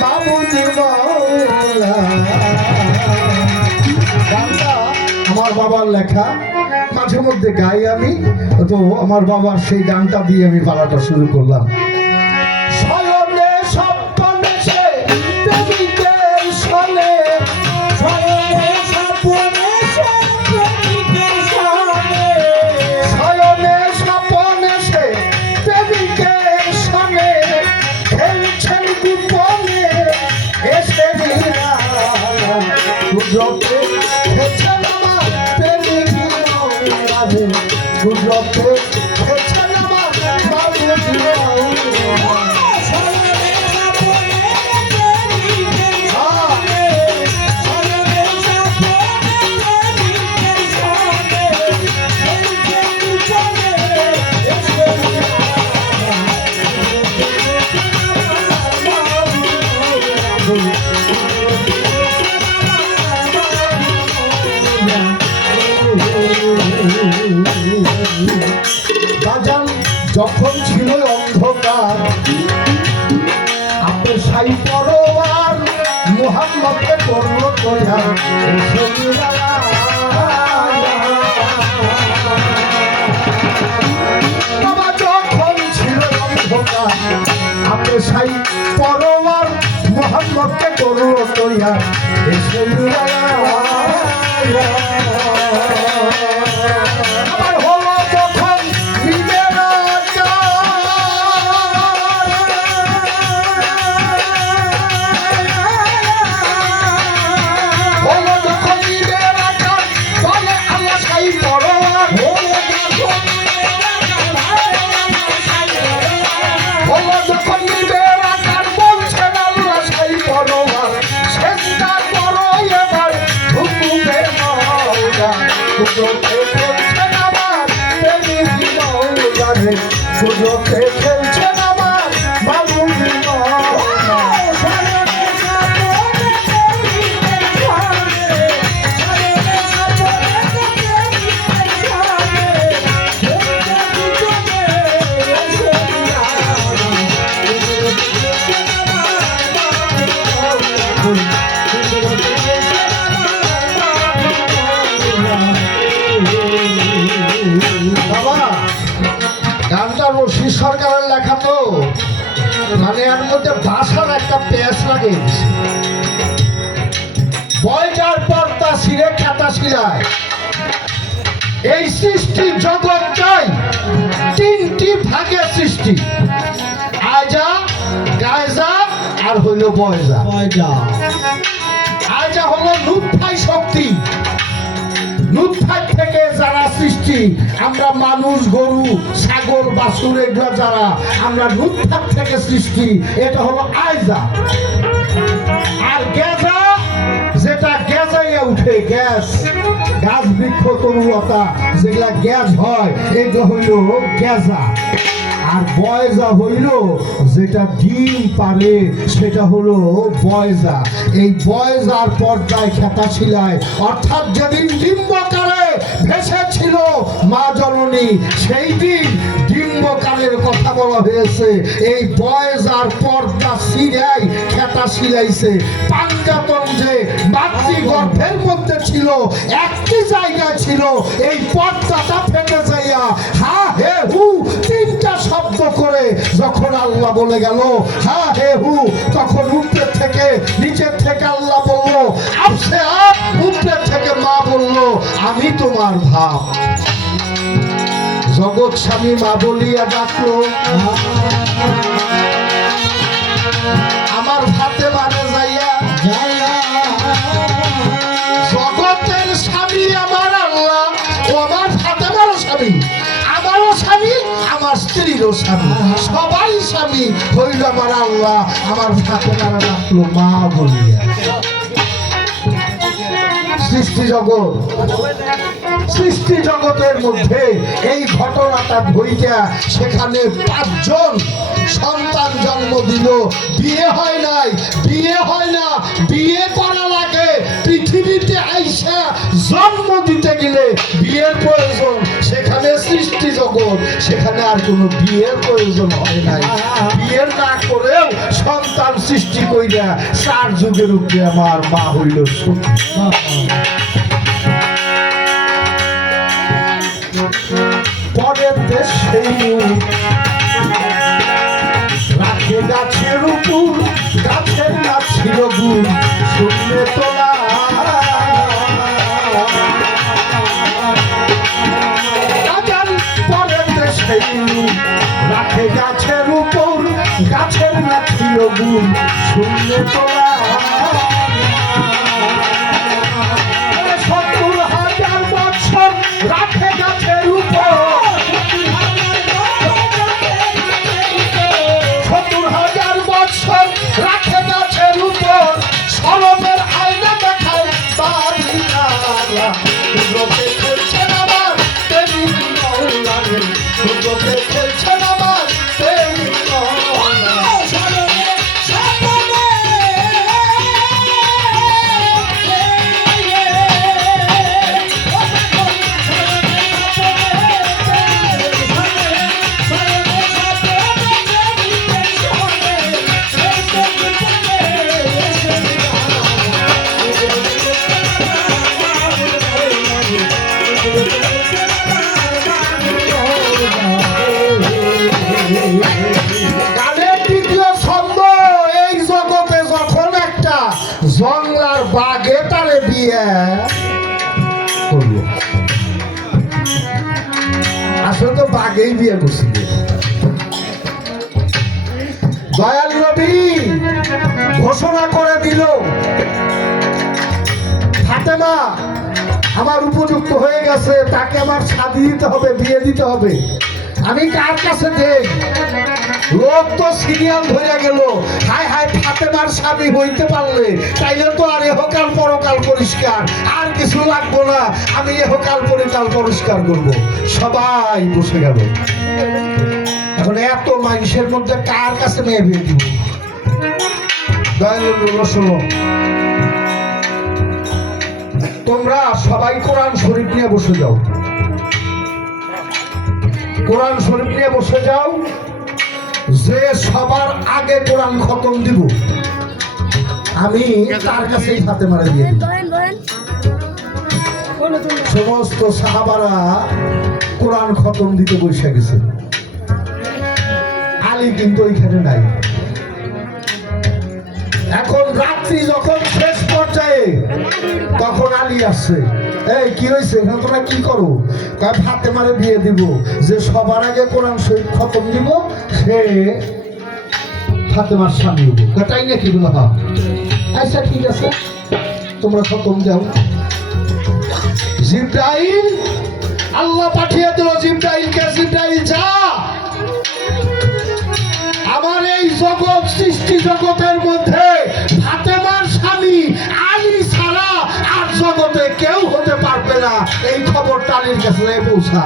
মাবুদ মাওলা। গানটা আমার বাবার লেখা, মাঝে মধ্যে গাই আমি, তো আমার বাবার সেই গানটা দিয়ে আমি পালাটা শুরু করলাম। শয়নে স্বপ্নে সে প্রেমিকের সনে, শয়নে স্বপ্নে সে প্রেমিকের সনে, শয়নে স্বপ্নে সে প্রেমিকের সনে, খেলছেন গোপনে এসে গুজরাটে খেলছেন আমার প্রেমিক মাওলারে, গুজরাটে খেলছেন আমার মাবুদ মাওলা। বাজান যখন ছিল অন্ধকার, আপনি সাই পরোয়ার মুহাম্মদকে করলো তৈয়ার। বাবা যখন ছিল অন্ধকার, আপনি সাই পরোয়ার মুহাম্মদকে করলো তৈয়ার। আমার হলো যখন নিজের হলো যখন নিজের আকার, বলে আল্লাহ সাই পরোয়ার, হলো যখন নিজের আকার, বলছেন আল্লাহ সাই পরোয়ার। চেষ্টা করো এবার হুকুমে মাওলা, গুজরাটে খেলছেন আমার প্রেমিক মাওলারে, গুজরাটে খেলছেন আমার মাবুদ মাওলা। বাবা গানটা রশিদ সরকারের লেখা, তো মানে এর মধ্যে ভাষার একটা পেশ লাগে। বয়জার পর্দা শিরে খাতা শিরায়, এই সৃষ্টি জগৎ চাই তিনটি ভাগে সৃষ্টি, আয়জা গায়জা আর হইল বয়জা। আয়জা হলো নুৎফাই শক্তি, নুৎফা থেকে যারা সৃষ্টি, আমরা মানুষ গরু ছাগল বাছুর এগুলো যারা, আমরা নুৎফা থেকে সৃষ্টি, এটা হলো আয়জা। আর গেজা যেটা গেজাইয়া উঠে, গ্যাস গাছ বৃক্ষ তরুলতা যেগুলা গ্যাস হয়, এগুলো হইল গেজা। আর বয়জা হইল যেটা ডিম পারে, সেটা হলো বয়জা। এই বয়জার পর্দায় খেতা ছিলায়, অর্থাৎ যেদিন ডিম্বকারে ভেসেছিল মা জননী, সেই দিন ডিম্বকারের কথা বলা হয়েছে। এই বয়জার পর্দা সিরাই খেতা সিলাইছে, পাঞ্জাতন যে মাতৃগর্ভের মধ্যে ছিল, একটি জায়গায় ছিল, এই পর্দাটা ফেটে যাইয়া হা হে হু তিনটা শব্দ করে যখন আল্লাহ বলে গেল হা হে হু, তখন উপরের থেকে নিচের থেকে আল্লাহ বলল আপসে আপ, উপরের থেকে মা বলল আমি তোমার ভাব। জগৎ স্বামী মা বলিয়া ডাকলো, আমার ভাতে মানে যাইয়া জগতের স্বামী আমার আল্লাহ, ও আমার ভাতে মারো স্বামী, আমারও স্বামী, আমার স্ত্রীরও স্বামী, সবাই স্বামী হইল আমার আল্লাহ। আমার ভাতে মারা ডাকলো মা বলিয়া। সৃষ্টি জগতের মধ্যে এই ঘটনাটা ঘইটা, সেখানে 5 জন সন্তান জন্ম দিল। বিয়ে হয় নাই, বিয়ে হয় না, বিয়ে করা লাগে। পৃথিবীতে আইসা জন্ম দিতে গেলে বিয়ের প্রয়োজন। সেখানে সৃষ্টি জগৎ, সেখানে আর কোনো বিয়ের প্রয়োজন হয় নাই। বিয়ের না করেও সন্তান সৃষ্টি কইরা 4 যুগের উপরে আমার মা হইল পরের দেশ সেই রাখে গাছের উপর, গাছের না ছিল গুণ শুনলে তোলা। পরের দেশে রাখে গাছের উপর, গাছের না ছিল গুণ শুনলে তোলা। 70,000 বছর রাখে গাছের উপর, 70,000 বছর রাখে গাছের উপর, সরবের আয়না দেখায় বাড়িওয়ালা। লোকে খেলছেন আমার প্রেমিক মৌলারে, লোকে খেলছেন আমার প্রেমিক মৌলারে। গানের দ্বিতীয় ছন্দ, এই জগতে যখন একটা জংলার বাঘে তারে বিয়ে করলো, আসলে তো বাঘেই বিয়ে করছিল। দয়াল নবী ঘোষণা করে দিল, ফাতেমা আমার উপযুক্ত হয়ে গেছে, তাকে আমার শাদী দিতে হবে, বিয়ে দিতে হবে। আমি কার কাছে দেখ, লোক তো সিরিয়াল ধরে গেল। হায় হায়, ফাতেমার স্বামী হইতে পারলে তাইলে তো আর এহকাল পরকাল পরিষ্কার, আর কিছু লাগবো না, আমি এহকাল পরিকাল পরিষ্কার করব। সবাই বসে গেল। এখন এত মানুষের মধ্যে কার কাছে মেয়ে বিয়ে দিব? শোনো, তোমরা সবাই কোরআন শরীফ নিয়ে বসে যাও, কোরআন শরীফ নিয়ে বসে যাও। যে সবার আগে কোরআন খতম দিব আমি তার কাছেই ফাতেমারে দিয়ে দিব। সমস্ত সাহাবারা কোরআন খতম দিতে বসে গেছে। আলী কিন্তু ওইখানে নাই। এখন রাত্রি যখন শেষ পর্যায়ে, তখন আলী আসছে। এই কি হয়েছে, তোমরা কি করো? ফাতেমারে বিয়ে দিব, যে সবার আগে কোরআন শরীফ খতম দিব সে ফাতেমার স্বামী হবো। তাই নাকি বলো? হ্যাঁ, আচ্ছা ঠিক আছে, তোমরা খতম যাও। জিবরাইল, আল্লাহ পাঠিয়ে দিল জিবরাইলকে, জিবরাইল যা, আমার এই জগৎ সৃষ্টি জগতের মধ্যে ফাতেমার স্বামী আলী ছাড়া আর জগতে কেউ হতে পারবে না, এই খবরটা আলীর কাছে পৌঁছা।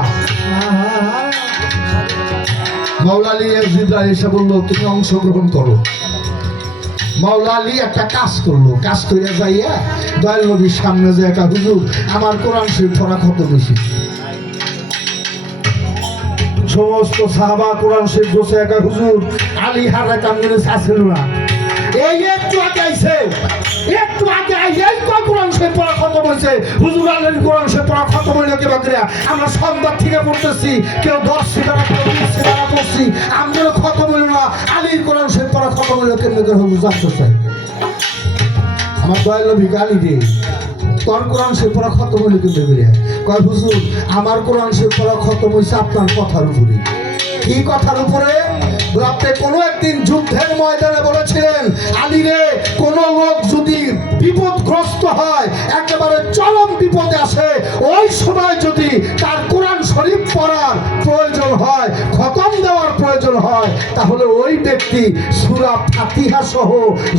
মাওলা আলী জিবরাইল এসে বলল, তুমি অংশগ্রহণ করো। মাওলা আলী একটা কাজ করলো, কাজ করে যাইয়া দয়াল নবীর সামনে যে একটা, হুজুর আমার কোরআন শরীফ পড়া খতম হয়েছে। সমস্ত সাহাবা কোরআন শরীফ বসে একা, হুজুর আলী হারা কামনে চাচ্ছিল না, এই একটু আগে আইছে, একটু আগে আইছে কোরআন শরীফ পড়া খতম হয়েছে। হুজুর আলীর কোরআন শরীফ পড়া খতম হইল কি বাকরিয়া? আমরা সন্ধ্যা থেকে পড়তেছি, কেউ 10 সিটারা, কেউ 20 সিটারা পড়ছি, আমাদেরও খতম হইল না। আলীর কোরআন শরীফ পড়া খতম হইল কেমনি করে? হুজুর জানতে চাই। আমার দয়াল নবী গালি দিয়ে, তোর কোরআন শরীফ পড়া খতম হইল কিন্তু বেরিয়া কয়, হুজুর আমার কোরআন শরীফ পড়া খতম হয়েছে আপনার কথার উপরে। কি কথার উপরে? আপনি কোনো একদিন যুদ্ধের ময়দানে বলেছিলেন, আলী রে, কোন লোক যদি বিপদগ্রস্ত হয়, একেবারে চরম বিপদে আসে, ওই সময় যদি তার কোরআন শরীফ পড়ার প্রয়োজন হয়, খতম দেওয়ার প্রয়োজন হয়, তাহলে ওই ব্যক্তি সূরা ফাতিহা সহ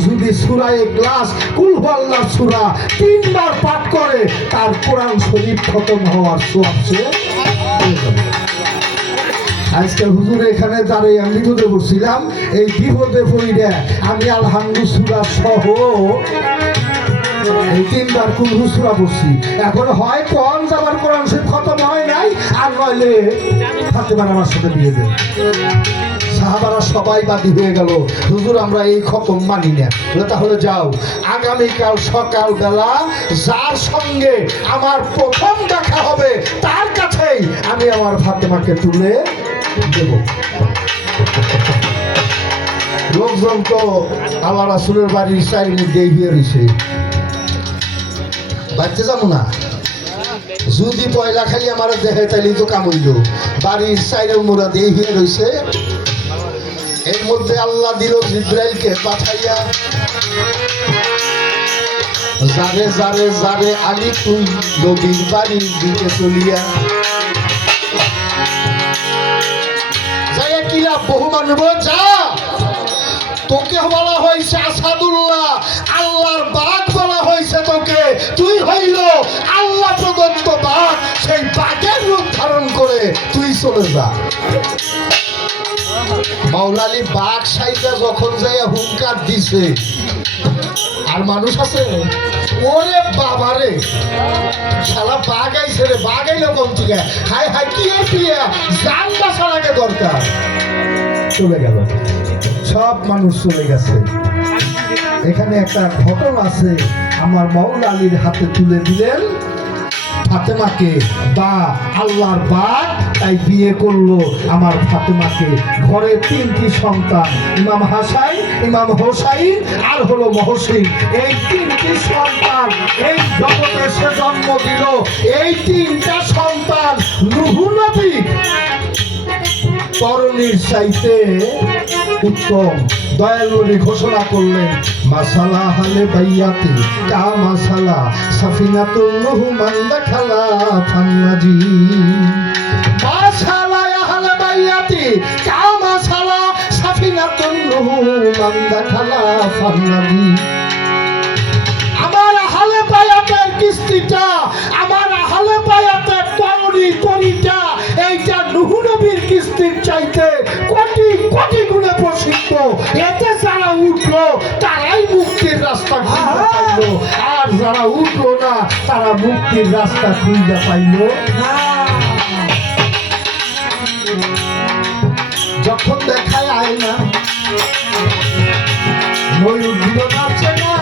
যদি সূরা ইখলাস, কুল হুয়াল্লাহ সূরা 3 বার পাঠ করে, তার কোরআন শরীফ খতম হওয়ার সওয়াব সে পেয়ে যাবে। আজকে হুজুর এখানে দাঁড়িয়ে আমি বিপদে পড়ছিলাম, এই বিপদে পড়ে আমি আলহামদুলিল্লাহ সহ এই 3 বার কুল সূরা পড়ছি। এখন হয় কোন যাবার কোরআন শরীফ খতম হয় নাই, আর নইলে ফাতেমার আমার সাথে বিয়ে দেন। সাহাবারা সবাই বাদী হয়ে গেল, হুজুর আমরা এই খতম মানি না। তাহলে যাও, আগামীকাল সকালবেলা যার সঙ্গে আমার প্রথম দেখা হবে তার কাছেই আমি আমার ফাতেমাকে তুলে দেব। লোকজন তো আল্লাহ রাসূলের বাড়ির চারিদিকে দিয়ে রয়েছে, বাড়তে যাবো না। যদি পয়লা খালি আমার দেখে তাইলে তো কাম হইল। বাড়ির চাইরে মোড়া দিয়ে হয়ে রয়েছে। এর মধ্যে আল্লাহ দিল জিব্রাইলকে পাঠাইয়া, যারে যারে যারে আলী তুই নবীর বাড়ির দিকে চলিয়া যাইয়া কিলা বহু মানব যা, তোকে বলা হয়েছে আসাদুল্লাহ, আল্লাহর বাঘ বলা হয়েছে তোকে, তুই হইল আল্লাহ প্রদত্ত বাঘ, সেই বাঘের রূপ ধারণ করে তুই চলে যা। মাওলা আলী বাঘ সাইজা যখন যাইয়া হুঙ্কার দিছে, আর মানুষ আছে ওরে বাবারে শালা বাঘ আইছে রে, বাঘ আইলো কোন থেকে, হাই হাই কি আর পিয়া জান বাঁচার আগে দরকার। চলে গেল, সব মানুষ চলে গেছে। এখানে একটা ঘটনা আছে, আমার মাওলা আলীর হাতে তুলে দিলেন ফাতেমাকে, বা আল্লাহর বাঘ তাই বিয়ে করলো আমার ফাতেমাকে। ঘরে 3টি সন্তান, ইমাম হাসান, ইমাম হোসাইন আর হলো মহসিন। এই 3টি সন্তান এই জগতে সে জন্ম দিল। এই 3টা সন্তান নূহ নবী তরুণীর চাইতে উত্তম। দয়ালু ঘোষণা করলেন, মাসালা হালে বাইয়াতি কা মাসালা সাফিনাতুন নূহ মান দাখালা ফান্নাজি। মাসালা হালে বাইয়াতি কা মাসালা সাফিনাতুন নূহ মান দাখালা ফান্নাজি। আমার হালে বায়াতের কিস্তিটা, আমার হালে বায়াতের তরিটা এইটা নূহ নবীর কিস্তির চাইতে কোটি কোটি গুণে প্রসিদ্ধ। এতে যারা উঠলো তারাই মুক্তির রাস্তা খুঁজে পাইল, আর যারা উঠলো না তারা মুক্তির রাস্তা খুঁজে পাইল না। যখন দেখায় আয়না ময়ূর দিল নাচে না,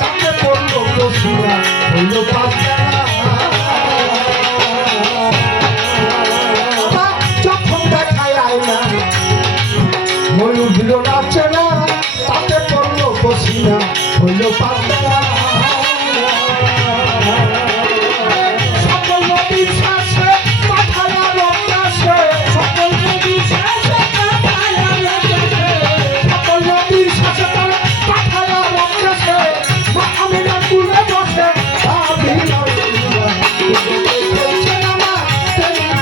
তাকে পড়লো কসুরা হইল পাঁচখানা। যখন দেখায় আয়না ময়ূর দিল নাচে না, তাকে পড়লো কসুরা হইল পাঁচখানা। সকল নবীর শ্বাসে পাঠায়া রক্তাসে, সকল নবীর শ্বাসে পাঠায়া রক্তাসে, সকল নবীর শ্বাসে পাঠায়া রক্তাসে। মা আমিনা তুলে বসে আমিনা খেলছে না মা, খেলছে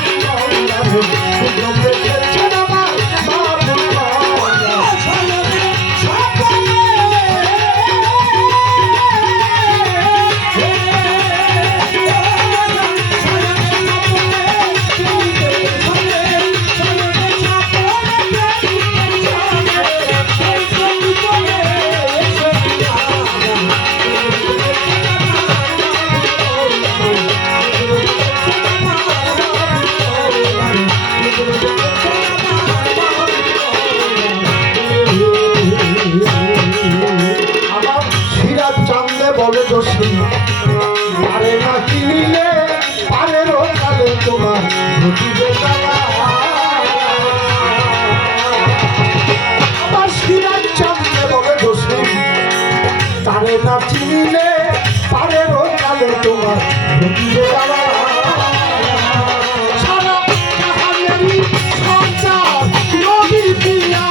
না মা, মা বলে দোষী পারে না কিনিলে পারে রোকালে তোমার ঘটিবে জ্বালা। আমার সিরাজ চাঁদে বলে দোষী পারে না চিনিলে পারে রোকালে তোমার ঘটিবে জ্বালা। সারা জাহানেরই সরকার নবী দিয়া,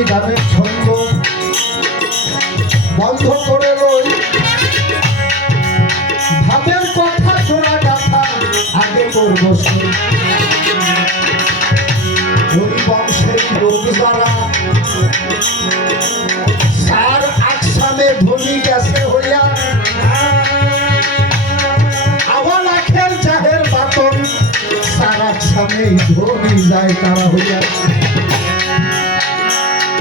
আমি গানের ছন্দ বন্ধ করে লই, ভাবের কথা চোরা গাথা আগে করব সই। ওই বংশের লোক যারা সার আকসামে ধনী গেছে হইয়া, আবার আখের জাহের বাতন সার আকসামে ধনী যায় তারা হইয়া।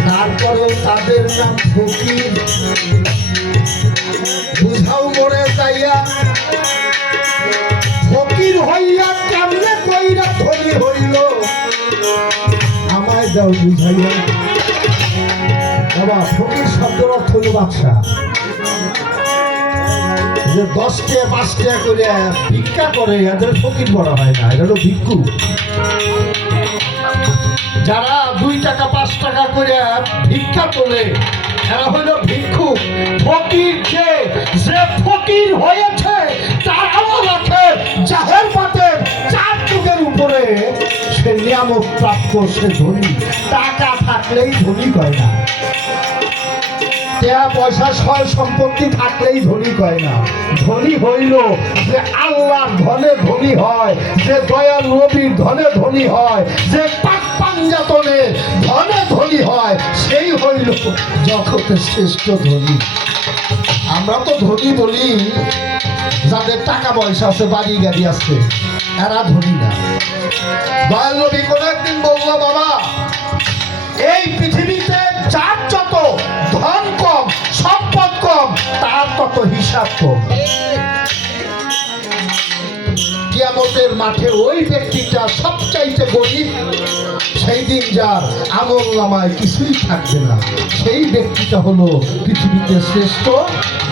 তারপরেও তাদের নাম ফকির, বুঝাও মরে যাইয়া। ফকির হইয়া কেমনে কইরা ধনী হইল, আমায় দাও বুঝাইয়া। বাবা, ফকির শব্দের অর্থ হল বাদশা। যে 10 টাকা 5 টাকা করে ভিক্ষা করে এদের ফকির বলা হয় না, এটা হলো ভিক্ষু। যারা 2 টাকা 5 টাকা করে ভিক্ষা তোলে এরা হইল ভিক্ষু। ফকির যে ফকির হয়েছে তার আমল আছে জাহের পাতের 4 যুগের উপরে, সে নিয়ামত প্রাপ্ত, সে ধনী। টাকা থাকলেই ধনী হয় না, টাকা পয়সা সয় সম্পত্তি থাকলেই ধনী হয় না। ধনী হইল যে আল্লাহর ধনে ধনী হয়, যে দয়াল নবীর ধনে ধনী হয়, যে পাক পাঞ্জাতনে ধনে ধনী হয়, সেই হইল জগতের শ্রেষ্ঠ ধনী। আমরা তো ধনী বলি যাদের টাকা পয়সা আছে, বাড়ি গাড়ি আছে, এরা ধনী না। দয়াল নবী কোন একদিন বললো, বাবা এই পৃথিবীতে যার যত ধন কম, সম্পদ কম, তার তত হিসাব কম। কিয়ামতের মাঠে ওই ব্যক্তিটা সবচাইতে গরিব, সেই দিন যার আমল নামায় কিছুই থাকবে না, সেই ব্যক্তিটা হলো পৃথিবীতে শ্রেষ্ঠ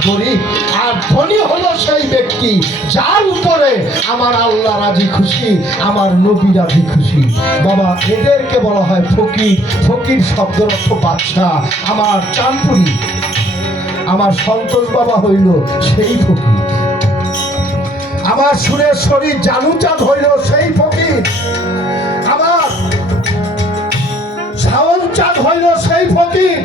গরিব। আর ধনী হলো সেই ব্যক্তি যার উপরে আমার আল্লাহ রাজি খুশি, আমার নবী রাজি খুশি। বাবা, এদেরকে বলা হয় ফকির। ফকির শব্দের অর্থ বাদশা। আমার চাঁদপুরি, আমার সন্তোষ বাবা হইল সেই ফকির। আমার সুরেশ্বরী জানুচাঁদ হইল সেই ফকির। আমার শাওন চাঁদ হইল সেই ফকির।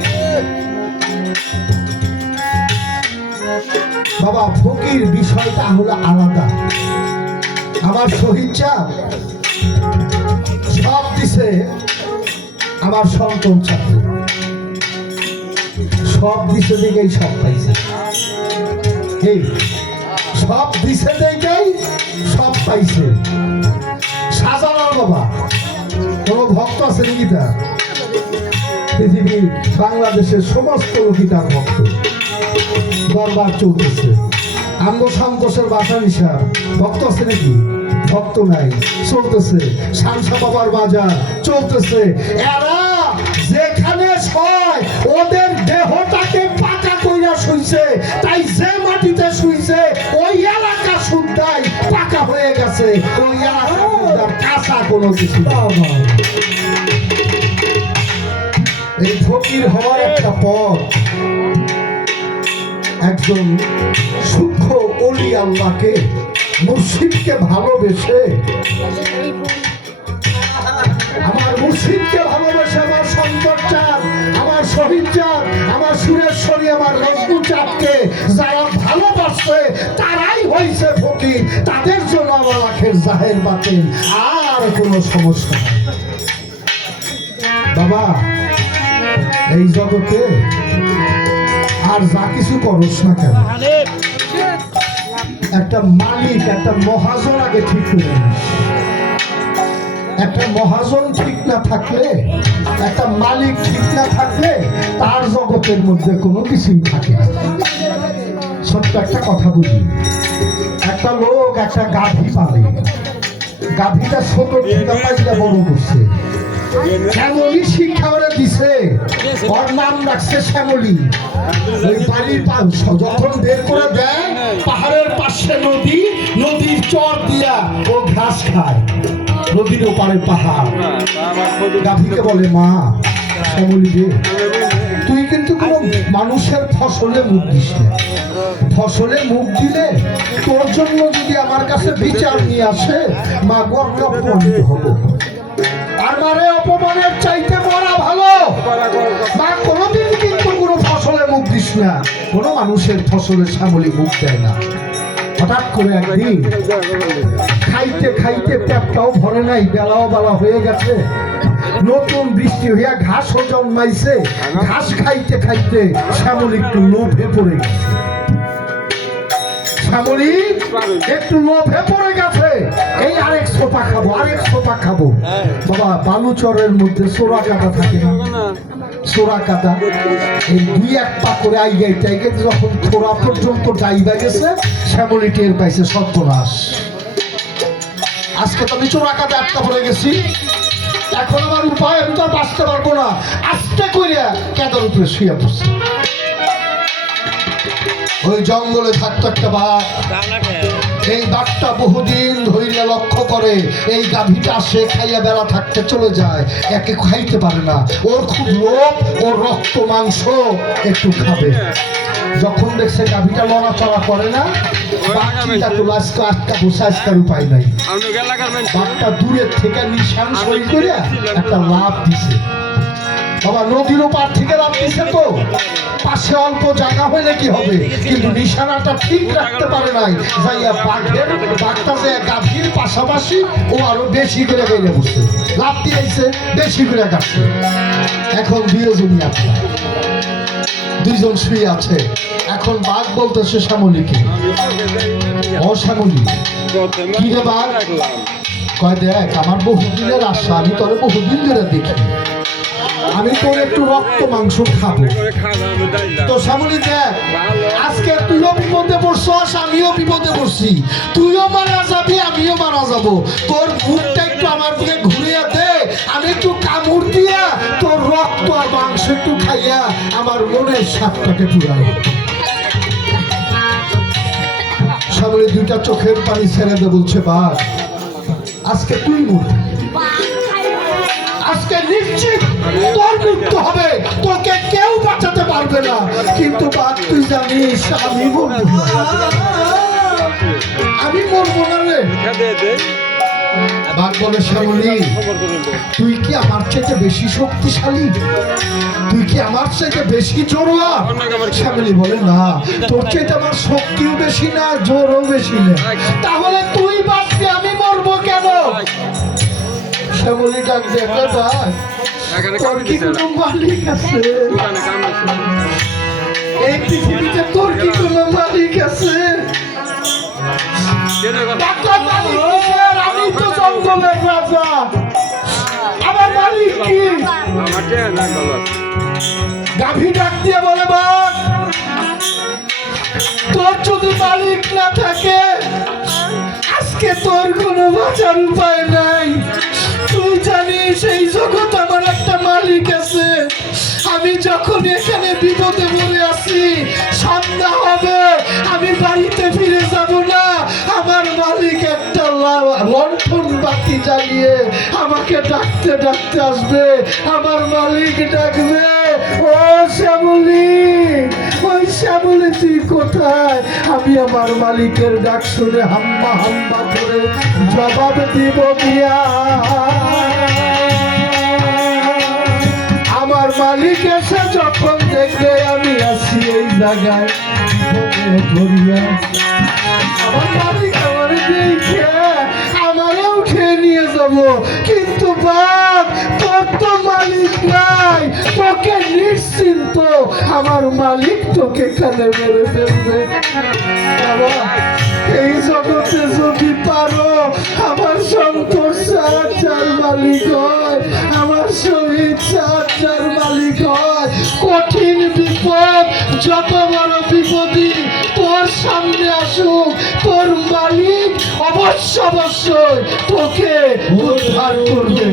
বাবা, ফকির বিষয়টা হলো আলাদা। আমার শহীদ চাঁদ সব দিছে, আমার সন্তান চাঁদ সব দিছে দেখেই সব পাইছে। এই সব দিছে দেখেই সব পাইছে। শাহজালাল বাবা কোন ভক্ত আছে নাকি? তা পৃথিবীর বাংলাদেশের সমস্ত লোকই তার ভক্ত। দরবার চলতেছে, আঙ্গ সন্তোষের বাসা নিশা ভক্ত আছে নাকি? ভক্ত নাই, চলতেছে। শামসা বাবার বাজার চলতেছে। এরা যেখানে ছয় ওদের দেহটাকে পাকা কইরা শুইছে, তাই যে মাটিতে শুইছে ওই এলাকা শুদ্ধাই পাকা হয়ে গেছে। ওই এলাকা কাঁচা কোনো কিছু। এই ফকির হওয়ার একটা পথ, একজন সূক্ষ্ম ওলি আল্লাহকে, মুর্শিদকে ভালোবেসে, আমার মুর্শিদকে ভালোবেসে, আমার শঙ্কর চাঁদ, আমার শহীদ চাঁদ, আমার সুরেশ্বরী, আমার রঘু চাঁদকে যারা ভালোবাসে তারাই হয়েছে ফকির। তাদের জন্য আমার আখের জাহের বাতেন আর কোনো সমস্যা নেই। বাবা, এই জগতে আর যা কিছু করস না কেন, একটা মালিক, একটা মহাজন আগে ঠিক করে নিস। একটা মহাজন ঠিক না থাকলে, একটা মালিক ঠিক না থাকলে তার জগতের মধ্যে কোনো কিছুই থাকে না। ছোট্ট একটা কথা বুঝি, একটা লোক একটা গাভী পালে, গাভীটা ছোট থেকে পাইটা বড় করছে, শ্যামলী শিক্ষা ওরা দিছে, ওর নাম রাখছে শ্যামলী। ওই বাড়ির যখন বের করে দেয়, পাহাড়ের পাশে নদী, নদীর চর দিয়া ও ঘাস খায়, নদীর ওপারে পাহাড়। গাভীকে বলে, মা শ্যামলী রে, তুই কিন্তু কোনো মানুষের ফসলে মুখ দিস না। ফসলে মুখ দিলে তোর জন্য যদি আমার কাছে বিচার নিয়ে আসে, মা গো, আমি অপমানিত হবো। আর মারে অপমানের চাইতে মরা ভালো। মা কোনোদিন কিন্তু কোনো ফসলে মুখ দিস না, কোনো মানুষের ফসলের শ্যামলী মুখ দেয় না। হঠাৎ করে একদিন খাইতে খাইতে পেটটাও ভরে নাই, বেলাও বেলা হয়ে গেছে, নতুন বৃষ্টি হইয়া ঘাসও জন্মাইছে, ঘাস খাইতে খাইতে শ্যামলী একটু লোভে পড়ে গেছে। শ্যামলী একটু লোভে পড়ে গেছে, এই আরেক সোপা খাবো, আরেক সোপা খাবো। বাবা বালুচরের মধ্যে সোরা কাটা থাকে না, সোরা কাটা এই দুই এক পা করে আইগাই টাইগে যখন থোড়া পর্যন্ত ডাইবা গেছে, শ্যামলী টের পাইছে সর্বনাশ, আজকে তো আমি চোরা কাটা আটকা পড়ে গেছি, এখন আমার উপায়, আমি তো আর বাঁচতে পারবো না। আস্তে করিয়া কেদার উপরে শুয়ে পড়ছে। ওই জঙ্গলে থাকতো একটা বাঘ, এই বাঘটা বহুদিন ধৈর্য লক্ষ্য করে এই গাভীটা সে খাইয়া বেলা থাকতে চলে যায়, একে খাইতে পারে না, ওর খুব লোভ, ওর রক্ত মাংস একটু খাবে। যখন দেখছে গাভীটা লড়াচড়া করে না, বাঘটা তো আটকা বসে আজকার উপায় নাই, বাঘটা দূরের থেকে নিশান সই করে একটা লাভ দিছে। বাবা নদীর ওপার থেকে লাভ দিছে, তো পাশে অল্প জায়গা হইলে কি হবে, কিন্তু নিশানাটা ঠিক রাখতে পারে নাই, যাইয়া বাঘটা যে গাভীর পাশাপাশি ও আরো বেশি করে গেলে বসছে, লাভ দিয়েছে, বেশি করে কাটছে। এখন দুইজনই আছে, দুইজন শুয়ে আছে। এখন বাঘ বলতেছে শ্যামলীকে, ও শ্যামলী কি রে বাঘ, কয় দেখ আমার বহুদিনের আশা, আমি তোরে বহুদিন ধরে দেখি, আমি তোর একটু রক্ত মাংস খাবো। তো শ্যামলী দেখ, আজকে তুইও বিপদে পড়ছস, আমিও বিপদে পড়ছি, তুইও মারা যাবি, আমিও মারা যাব, তোর মুখটা একটু আমার দিকে ঘুরিয়ে দে, আমি একটু কামড় দিয়া তোর রক্ত আর মাংস একটু খাইয়া আমার মনের স্বাদটাকে পুরাই। শ্যামলী দুইটা চোখের পানি ছেড়ে দে, বলছে বাঘ আজকে তুই মরবি, আজকে নিশ্চিত তোর মৃত্যু হবে, তোকে কেউ বাঁচাতে পারবে না, কিন্তু বাঘ তুই জানিস আমি মরবো না, আমি মরবো না রে। বাঘ বলে শ্যামলী তুই কি আমার চাইতে বেশি শক্তিশালী, তুই কি আমার চাইতে বেশি জোরোয়া? শ্যামলী বলে না, তোর চাইতে আমার শক্তিও বেশি না, জোরও বেশি না, তাহলে তুই বাঁচবি, আমি মরবো কেন? শ্যামলী ডাক দিয়ে তোর কি কোনো মালিক আছে? এই পৃথিবীতে তোর কি কোনো মালিক আছে? আমি তো জঙ্গলের রাজা, আমার মালিক কি? গাভী ডাক দিয়ে বলে বাঘ তোর যদি মালিক না থাকে আজকে তোর কোনো বাঁচার উপায় নাই, তুই জানিস এই জগৎ আমার একটা মালিক আছে, আমি যখন এখানে বিপদে পড়ে আছি, সন্ধ্যা হবে, আমি বাড়িতে ফিরে যাব না, আমার মালিক একটা লণ্ঠন বাতি জ্বালিয়ে আমাকে ডাকতে ডাকতে আসবে, আমার মালিক ডাকবে ও শ্যামলী, ওই শ্যামলী তুই কোথায়? আমি আমার মালিকের ডাক শুনে হাম্মা হাম্মা করে জবাব দিব দিয়া, আমার মালিক এসে যখন দেখবে আমি আছি এই জায়গায়, আমার মালিক আমার দেখে আমারে উঠে নিয়ে যাব, কিন্তু বাপ তোর তো মালিক নাই, তোকে নিশ্চিন্ত আমার মালিক তোকে কানে মেরে ফেলবে। বাবা এই জগতে যদি পারো আমার সম্পদ চার মালিক হয়, আমার শহীদ চার মালিক হয়, কঠিন বিপদ যত বড় বিপদই তোর সামনে আসুক, তোর মালিক অবশ্যই তোকে উদ্ধার করবে।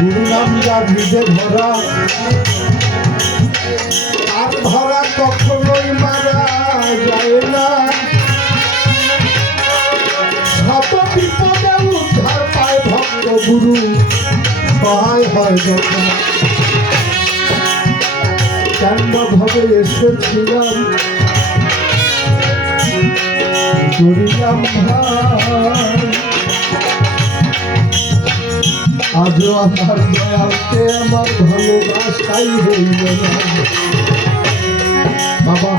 গুরু নাম যা নিজে ধরা আর ধরা কখনোই মারা যায় না। শত বিপদে উদ্ধার পায় ভক্ত গুরু সহায় হয় যখন। কেন ভাবে এসেছিলাম করিলাম ভাই, আজও আমার দয়ালকে আমার ভালোবাসাই হইল না। বাবা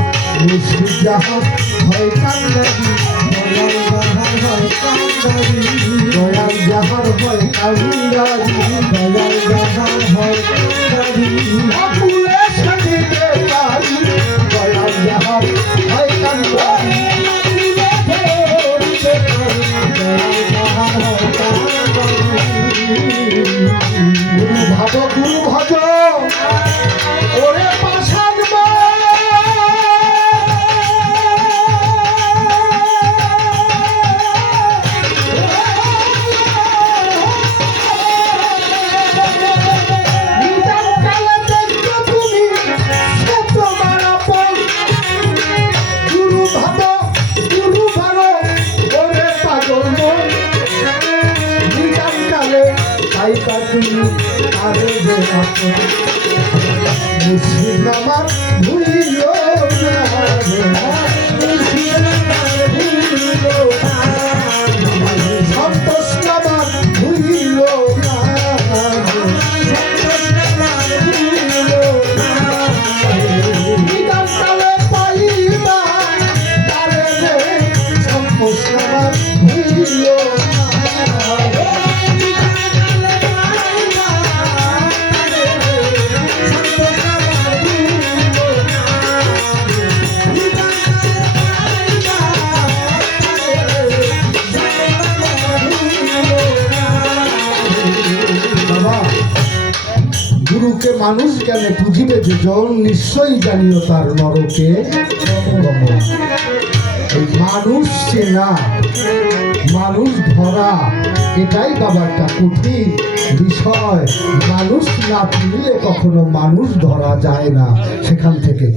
মুর্শিদ যাহার হয় কান্দারি, দয়াল যাহার হয় কান্দারি, দয়াল যাহার হয় কান্দারি, দয়াল যাহার হয় কান্দারি, আকুলে সাজিতে পারি, দয়াল যাহার হয় কান্দারি, দয়াল যাহার হয় কান্দারি। গুরু ভাব গুরু ভজ ওরে পাশান মুর্শিদ আমার ভুলিল না, সন্তোষ আমার ভুলিল না, কালে পাইবা তারে সন্তোষ আমার ভুলিল গুরুকে মানুষ জ্ঞানে পুজিবে যে জন, নিশ্চয়ই জানিও তার নরকে গমন। এই মানুষ চেনা মানুষ ধরা এটাই বাবা একটা কঠিন বিষয়। মানুষ না চিনলে কখনো মানুষ ধরা যায় না। সেখান থেকে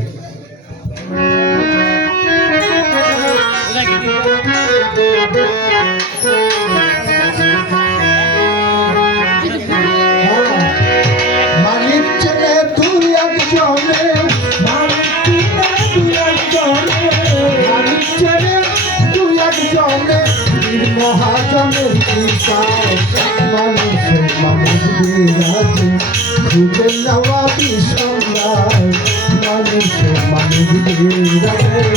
মহাজনের মানুষের মানুষ বিরাজে খুঁজে নেওয়া বিষয়, মানুষের মানুষ বিরাজে।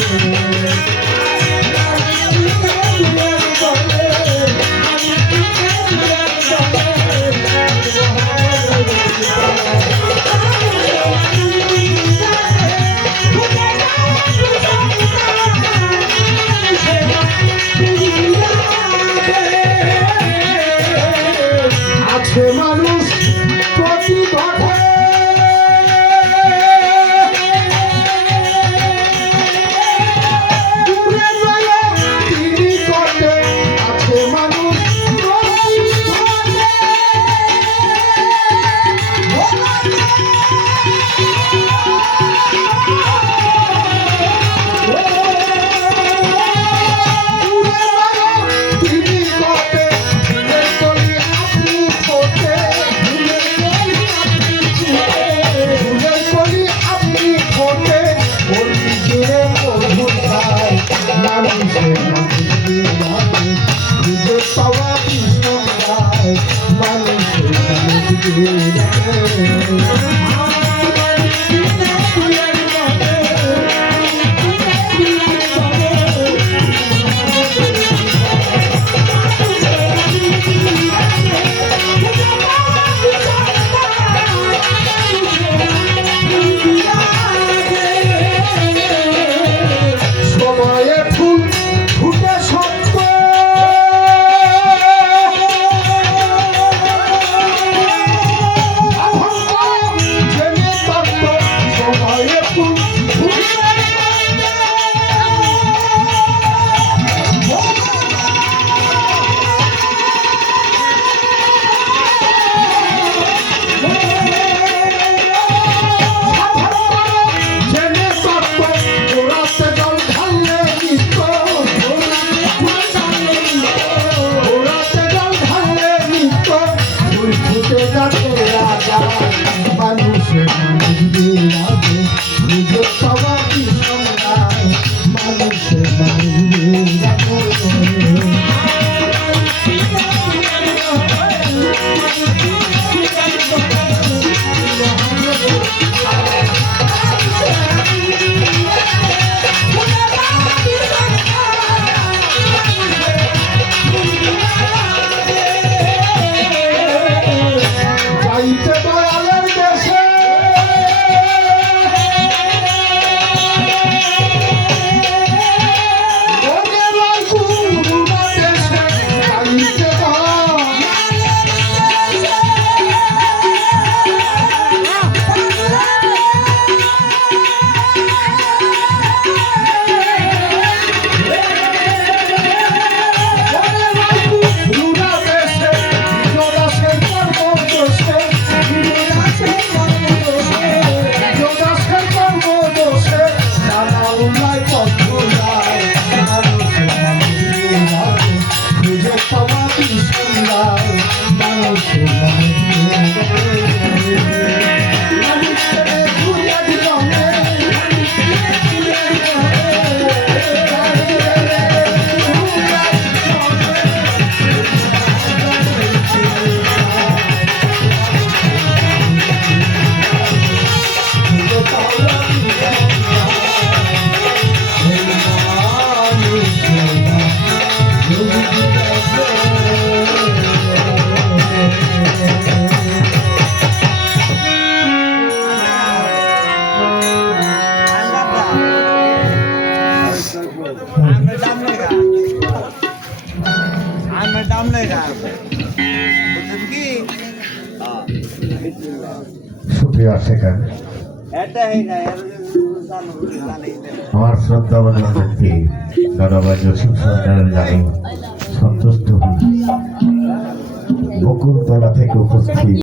আছে মানুষ প্রতি ঘটে মানুষের যাইতে দয়ালের দেশে সুপ্রিয় আশেখান, আমার শ্রদ্ধাবান ব্যক্তি দাদাবাই জসিম সরকারের গানে সন্তুষ্ট হই বকুলতলা থেকে উপস্থিত